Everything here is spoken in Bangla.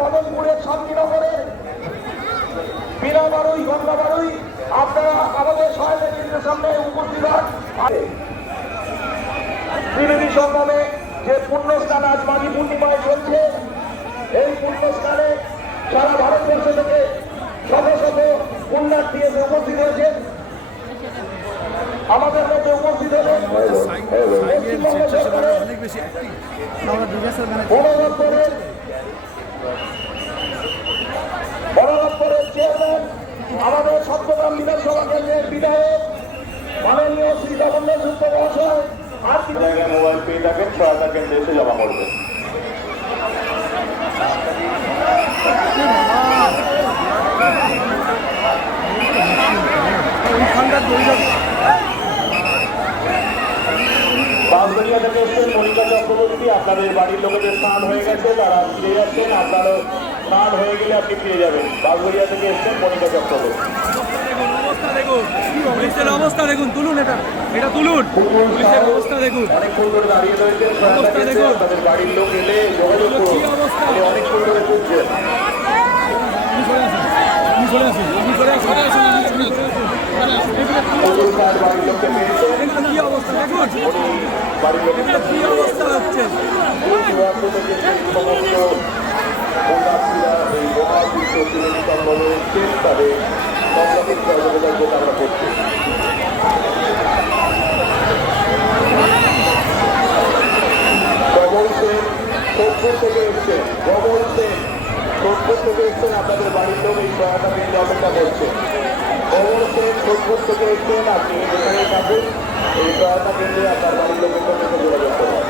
মদনপুরের শান্তিনগরের বিনাবারুই গঙ্গাবারুই আপনারা আমাদের সহায়তা কেন্দ্রের সামনে উপস্থিত হন। ত্রিবেদী সঙ্গমে যে পুণ্যস্থান আজ মাঘী পূর্ণিমায় চলছে, এই পুণ্যস্থানে সারা ভারতবর্ষ থেকে শত শত পুণ্যার্থী এসে উপস্থিত হয়েছেন। আমাদের মধ্যে উপস্থিত হলেন বড়দপ্তরের চেয়ারম্যান, আমাদের সপ্তগ্রাম বিধানসভা কেন্দ্রের বিধায়ক মাননীয় শ্রী জগন্নাথ সূত্র মহাশয়। আর জায়গায় মোবাইল পেয়ে থাকেন, সহায়তা কেন্দ্রে এসে জমা করবে। বাঁশবেড়িয়া থেকে এসছেন মনিকা চক্রবর্তী, আপনাদের বাড়ির লোকেদের স্নান হয়ে গেছে, তারা ফিরে যাচ্ছেন, আপনারও স্নান হয়ে গেলে আপনি ফিরে যাবেন। বাঁশবেড়িয়া থেকে এসছেন মনিকা চক্রবর্তী। অবস্থা দেখুন, তুলুন এটা তুলুন, অবস্থা দেখুন, অনেকক্ষণ ধরে দাঁড়িয়ে রয়েছেন, তাদের বাড়ির লোক এলে যোগাযোগ করুন, অনেকক্ষণ ধরে খুঁজছেন। বাড়ির লোককে পেয়েছেন, কি অবস্থা দেখুন, বাড়ির লোকের কি অবস্থা হচ্ছে। সমস্ত পুণ্যার্থীরা এই মহাপুত্র ত্রিবেদী সঙ্গমে এসছেন, তাদের সংগ্রামের সহযোগিতার জন্য আমরা করছি। গগন সেন সোদপুর থেকে এসছেন, গগন সেন সোদপুর থেকে এসছেন, আপনাদের বাড়ির লোক এই সহায়তা কেন্দ্রে অপেক্ষা করছে। গগন সেন সোদপুর থেকে এসছেন, আপনি যেখানে থাকুন এই সহায়তা কেন্দ্রে আপনার বাড়ির লোকের সাথে যোগাযোগ করুন।